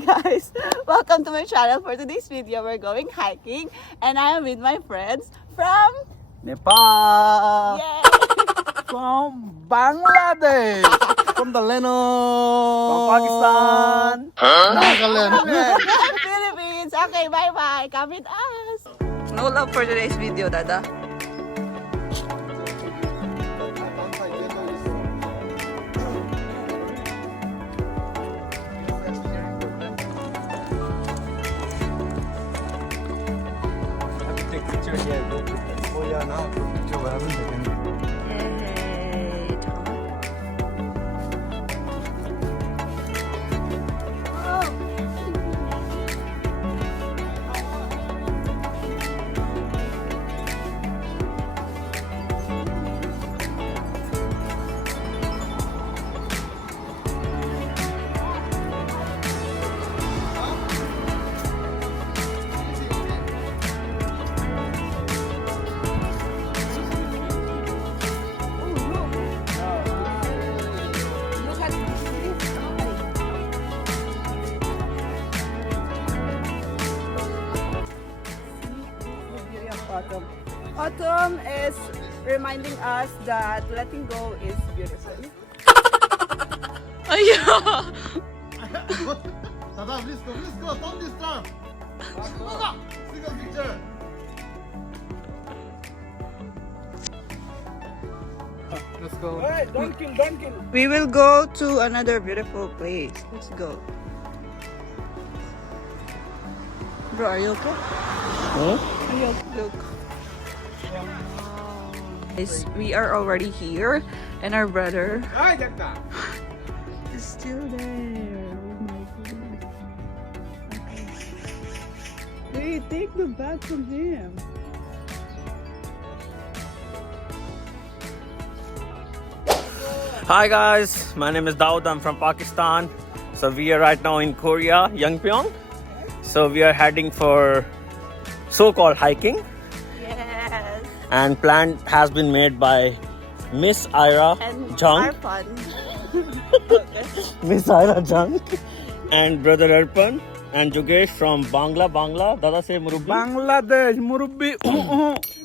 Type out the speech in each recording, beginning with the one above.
guys, welcome to my channel. For today's video, we're going hiking and I am with my friends from Nepal, Yay! from Bangladesh, from the land of Pakistan, Nagaland. Philippines. Okay, bye-bye. Come with us. No love for today's video, Dada. Oh yeah, now picture what happens again. Yay! Autumn. Autumn is reminding us that letting go is beautiful. Ayun! Tata, please go, don't disturb. Take a picture. Let's go. Hey, don't kill. We will go to another beautiful place. Let's go. Bro, are you okay? Huh? Are you okay? Look. Guys, we are already here and our brother Hi, Jakta. is still there. Oh my goodness. Wait, take the bag from him. Hi guys, my name is Daud. I'm from Pakistan. So we are right now in Korea, Yangpyeong. So we are heading for so-called hiking, Yes. and plan has been made by Miss Ira And Jung, our fun. Miss Ira Jung, and brother Arpan and Jugesh from Bangla. Dada say Murubbi. Bangladesh, Murubbi.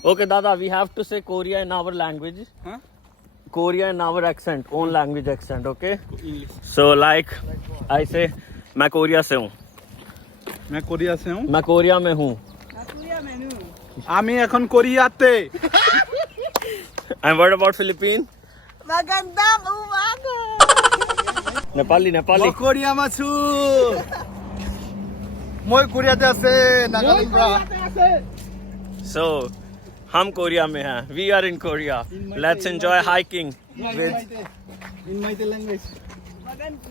Okay, Dada, we have to say Korea in our language. Huh? Korea in our accent, own language accent, okay? So like I say, मैं Korea से हूँ. मैं Korea से हूँ. मैं Korea में हूँ. আমি এখন কোরিয়াতে. And what about Philippines? Magandang umaga! Nepali. মই কোরিয়ামা छु. মই কোরিয়াতে আছে নাগালেন্ড ব্রা. So, हम कोरिया में हैं. We are in Korea. Let's enjoy hiking. With In my language.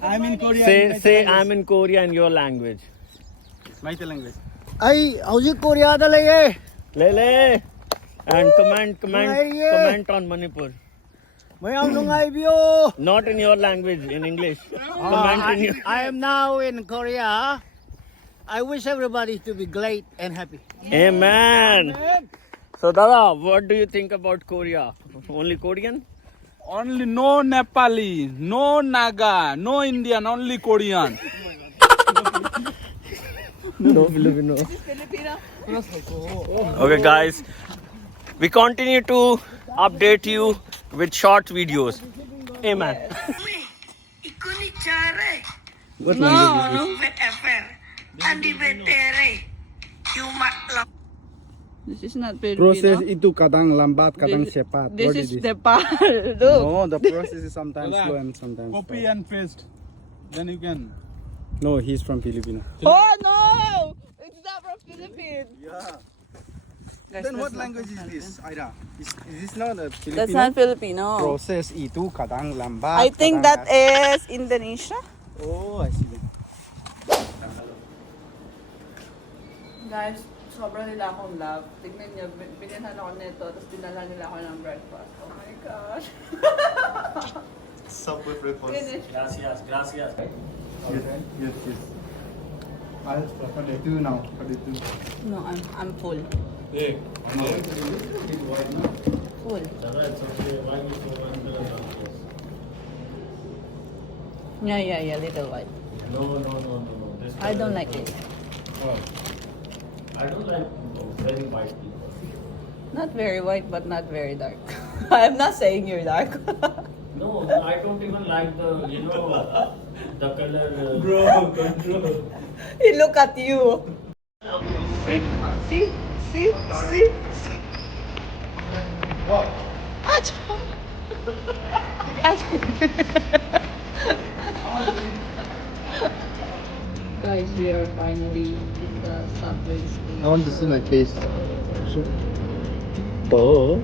I'm in Korea. say I'm in Korea in your language. My language. Ay, how's Korea da lay? Le. And comment on Manipur. May am nung ay view. Not in your language, in English. Comment in your. I am now in Korea. I wish everybody to be great and happy. Amen. So Dada, what do you think about Korea? Only Korean? Only no Nepali, no Naga, no Indian, only Korean. No Filipino. Okay guys, we continue to update you with short videos. Amen. What language This is not Filipino. Process itu kadang lambat, kadang cepat. This What is it Nepal. Look. No, the process is sometimes slow and sometimes Copy fast. and paste. Then you can. No, he's from Filipino. Oh no! It's not from Philippines. Yeah. Guys, Then what that's language is this, Ira? Is this not a Filipino? That's not Filipino. Process itu kadang lambat. I think that is Indonesia. Oh, I see. Guys, sobrang nila akong love. Tignan niyo, binilhan ako nito, tapos dinala nila ako ng breakfast. Oh my gosh. Subway breakfast. Finish. Gracias. Okay. Yes. I'll do now. No, I'm full. Yeah. Full. Yeah, little white. No. This I don't like it. I don't like very white people. Not very white, but not very dark. I'm not saying you're dark. No, I don't even like the, the color. Bro, control. He look at you. See? See? See? What? Guys, we are finally in the subway station. I want to see my face. Oh.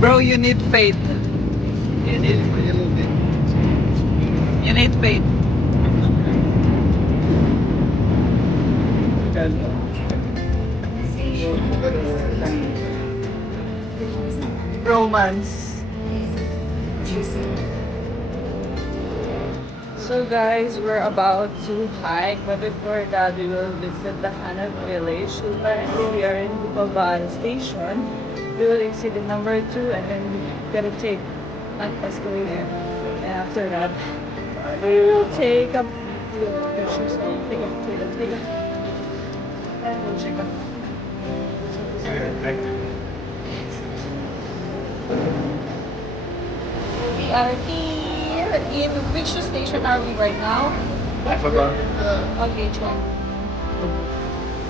Bro, you need faith. You need faith. Romance. So guys, we're about to hike, but before that we will visit the Hanok Village. So currently we are in Bupabal station. We will exit the number 2 and then we're gonna take an escalator. And after that, we will take a pictures. Take a. And we'll check out. We are here. In which station are we right now? I forgot. Okay, check.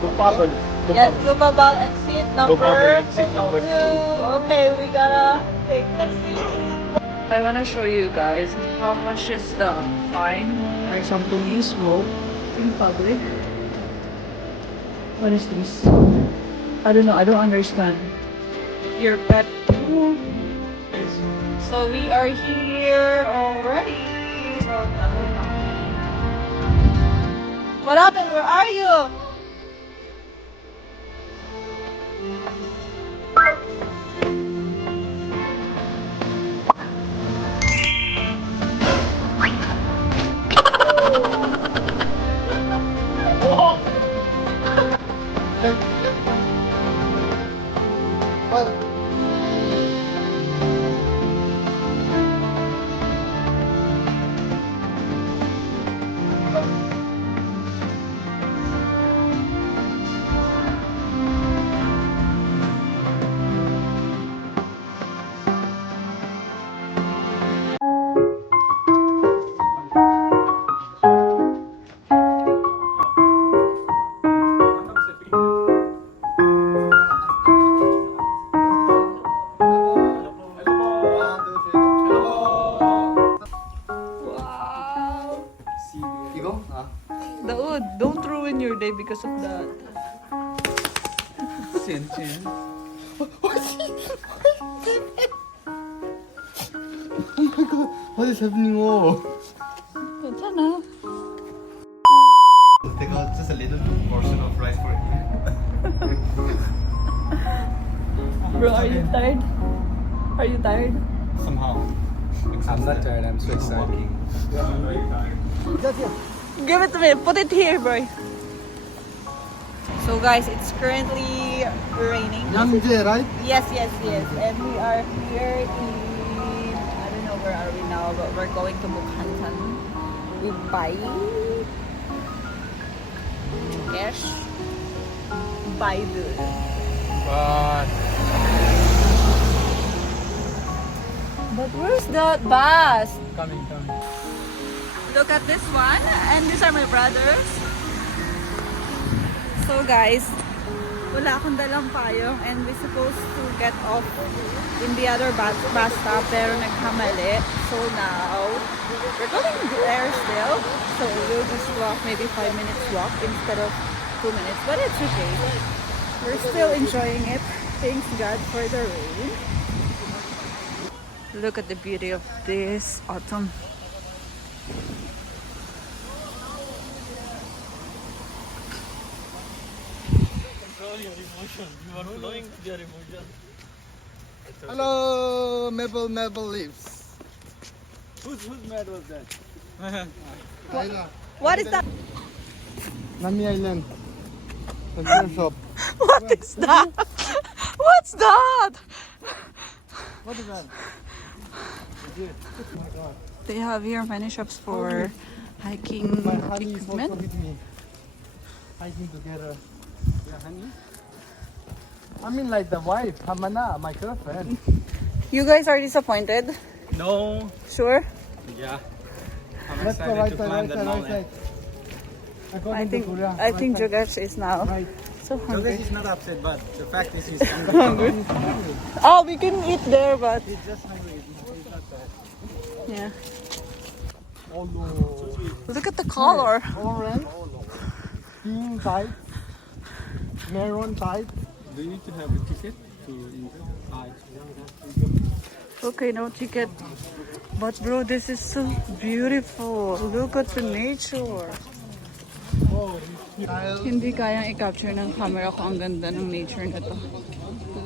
Bupabal. Yes, Bupabal exit number Bupabal exit number 2. Okay, we gotta take the seat. I wanna show you guys how much is the fine or something you smoke in public. What is this? I don't know, I don't understand. Your pet. So we are here already. What happened? Where are you? Wow. 이거? 아. Daud, don't ruin your day because of that. Oh my god, what is happening? Oh. 괜찮아. Take out just a little portion of rice for it. Bro, are you tired? Are you tired? Somehow. I'm not tired, I'm so excited. Give it to me. Put it here, bro. So guys, it's currently raining. Yamje, right? Yes. And we are here in, I don't know where are we now, but we're going to Bukhansan. We buy cash. Baidu. But where's that bus? Coming. Look at this one, and these are my brothers. So guys, wala akong dalang payong and we're supposed to get off in the other bus stop pero nagkamali. So now, we're going there still. So we'll just walk maybe 5 minutes walk instead of 2 minutes. But it's okay. We're still enjoying it. Thanks God for the rain. Look at the beauty of this autumn. Control your emotion. You are flowing with your emotion. Hello, Maple leaves. Whose mad was that? What is that? Nami Island. Container shop. What is that? What's that? What is that? They have here many shops for hiking My honey is also equipment. with me. Hiking together. Yeah, honey. I mean like the wife, Hamana, my girlfriend. You guys are disappointed? No. Sure? Yeah. I'm Let's go excited right to side, climb right that side, right mountain. side. According to Korea, I right think side. Jogesh is now Right. so hungry. Jogesh is not upset, but the fact is he's Hungry. Oh, we can eat there, but He's just hungry. He's not bad. yeah. Oh no. Look at the color. Orange, pink type, maroon type. Do you need to have a ticket to Int'l? Okay, no ticket. But bro, this is so beautiful. Look at the nature. Hindi kayang i-capture ng camera ko ang ganda ng nature na to.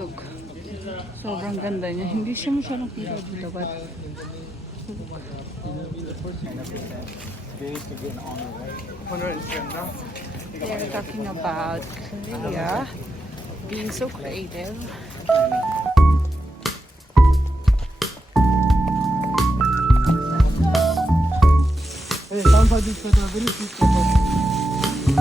Look. Sobrang ganda niya. Hindi siya masyadong kita dito, but they're talking about Korea being so creative. Hey, come for this photo, very sweet photo.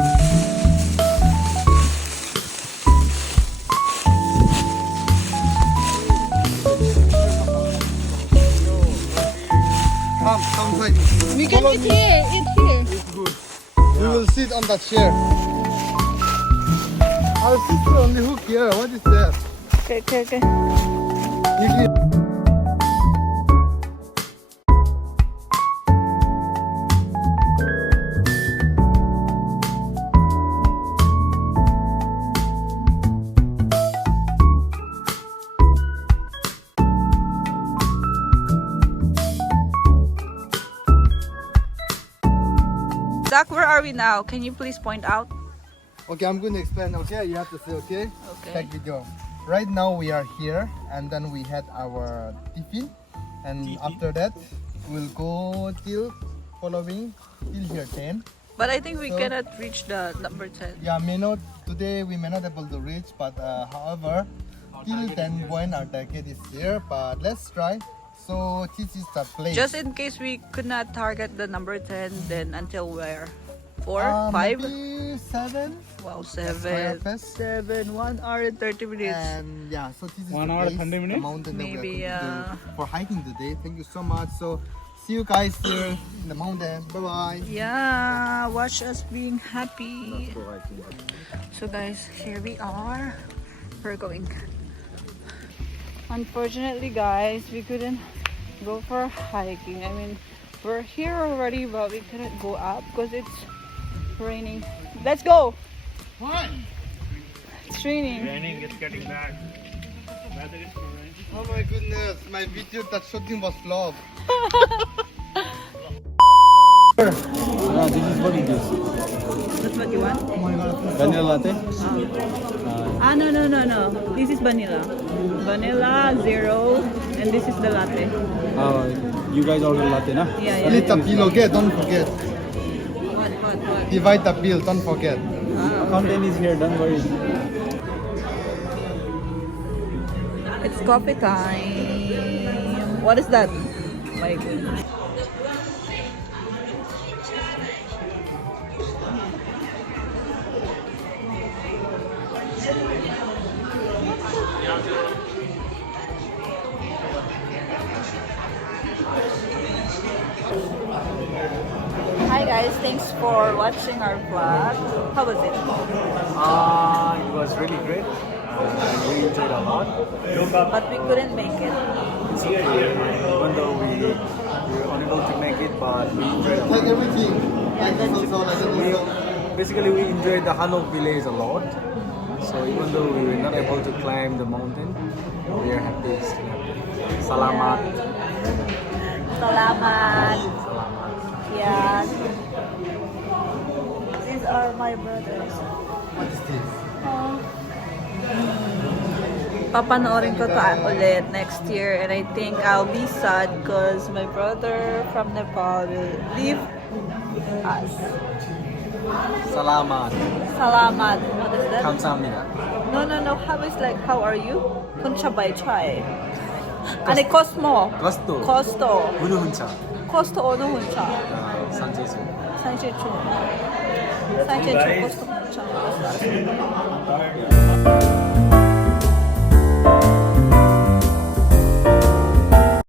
Come side. We can eat here. Eat here. We will sit on that chair. Our sister on the hook here. What is that? Okay, okay, okay. Zach, where are we now? Can you please point out? Okay, I'm going to explain. Okay, you have to say okay. Okay. Take video. Right now we are here, and then we had our tiffin, and after that we'll go till following till here 10. But I think we So- cannot reach the number 10. Yeah, today we may not able to reach, but however, till 10 point our target is here. But let's try. So this is the place. Just in case we could not target the number 10, then until where? 4? 5? Maybe 7. Wow, That's my 7. best. 7, 1 hour and 30 minutes. And yeah, so this is 1 the hour, place, 30 the minutes? mountain that Maybe, we are going to do for hiking today. Thank you so much. So see you guys here in the mountain. Bye bye. Yeah, watch us being happy. So guys, here we are. We're going. Unfortunately guys, we couldn't go for hiking. I mean, we're here already, but we couldn't go up because it's raining. Let's go! What? It's raining. Raining, it's getting bad. Weather is for rain. Oh my goodness, my video that shooting was flop. Yeah, this is what it is. That's what you want? Oh my god. Vanilla latte. No. This is vanilla. Vanilla, 0, and this is the latte. You guys order latte, na? Yeah, Split the bill, okay? Don't forget. What? Divide the bill, don't forget. Content is here, don't worry. It's coffee time. What is that? My goodness. Hi guys, thanks for watching our vlog. How was it? It was really great. We enjoyed a lot. But we couldn't make it. It's okay. Even though we were unable to make it, but we enjoyed a lot. Take everything. Like that's this also, like this also. Basically, we enjoyed the Hanok Village a lot. So even though we were not able to climb the mountain, we are happy. Still happy. Salamat. Salamat. Salamat. Yeah. These are my brothers. What is this? Papanoorin ko to ulit next year, and I think I'll be sad because my brother from Nepal will leave us. Salamat. Salamat. What is that? Kamsahamnida. No. How is like? How are you? 혼자 by try. 아니 코스모. 코스토. 어느 혼자? 코스토 어느 혼자? 산지에서. 산시초 코스토 혼자.